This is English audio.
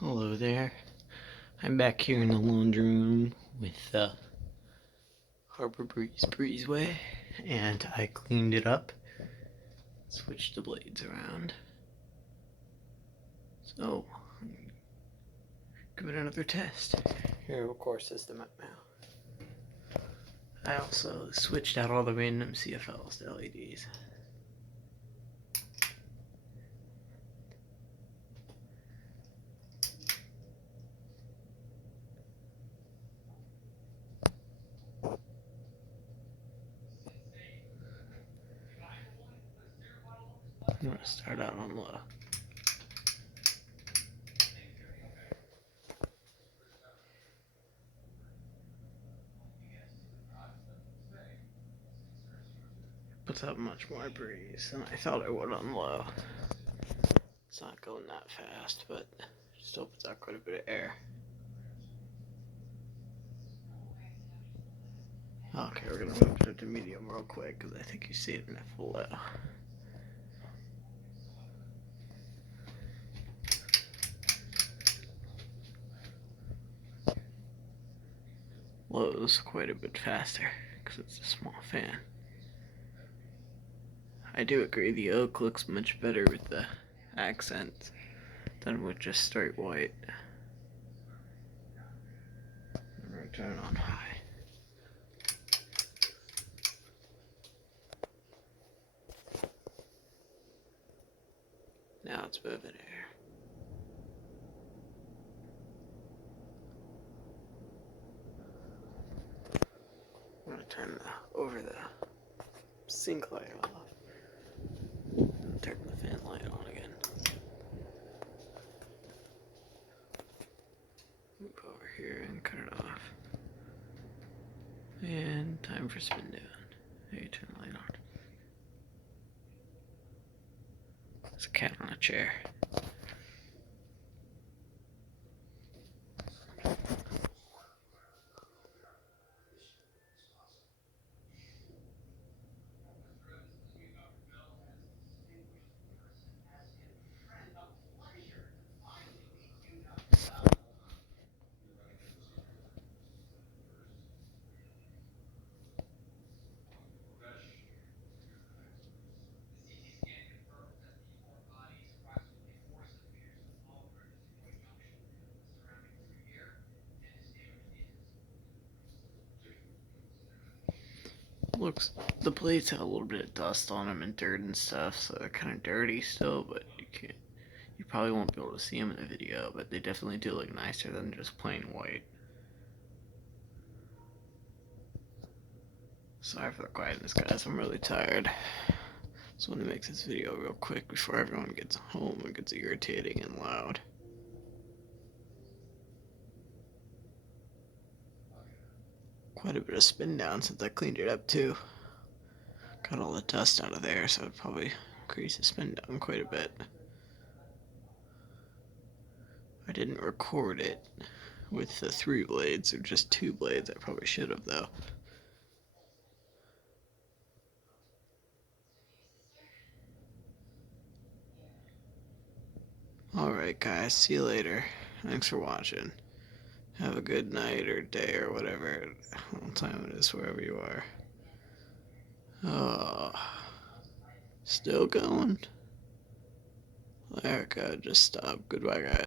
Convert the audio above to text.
Hello there. I'm back here in the laundry room with Harbor Breeze Breezeway, and I cleaned it up, switched the blades around. So, give it another test. Here, of course, is the map now. I also switched out all the random CFLs to LEDs. I'm going to start out on low. Puts out much more breeze than I thought it would on low. It's not going that fast, but still puts out quite a bit of air. Okay, we're gonna move it to medium real quick because I think you see it in a full low. Low's quite a bit faster because it's a small fan. I do agree the oak looks much better with the accents than with just straight white. I'm gonna turn it on high. Now it's moving air. I'm gonna turn over the sink light off. Turn the fan light on again. Move over here and cut it off. And time for spin down. There you turn the light on. There's a cat on a chair. Looks, the plates have a little bit of dust on them and dirt and stuff, so they're kind of dirty still, but you probably won't be able to see them in the video, but they definitely do look nicer than just plain white. Sorry for the quietness, guys, I'm really tired. So I'm gonna make this video real quick before everyone gets home and gets irritating and loud. Quite a bit of spin down since I cleaned it up too. Got all the dust out of there, so it'd probably increase the spin down quite a bit. I didn't record it with the 3 blades or just 2 blades. I probably should have though. Alright guys, see you later. Thanks for watching. Have a good night or day or whatever time it is wherever you are. Oh, still going? Erica, just stop. Goodbye guys.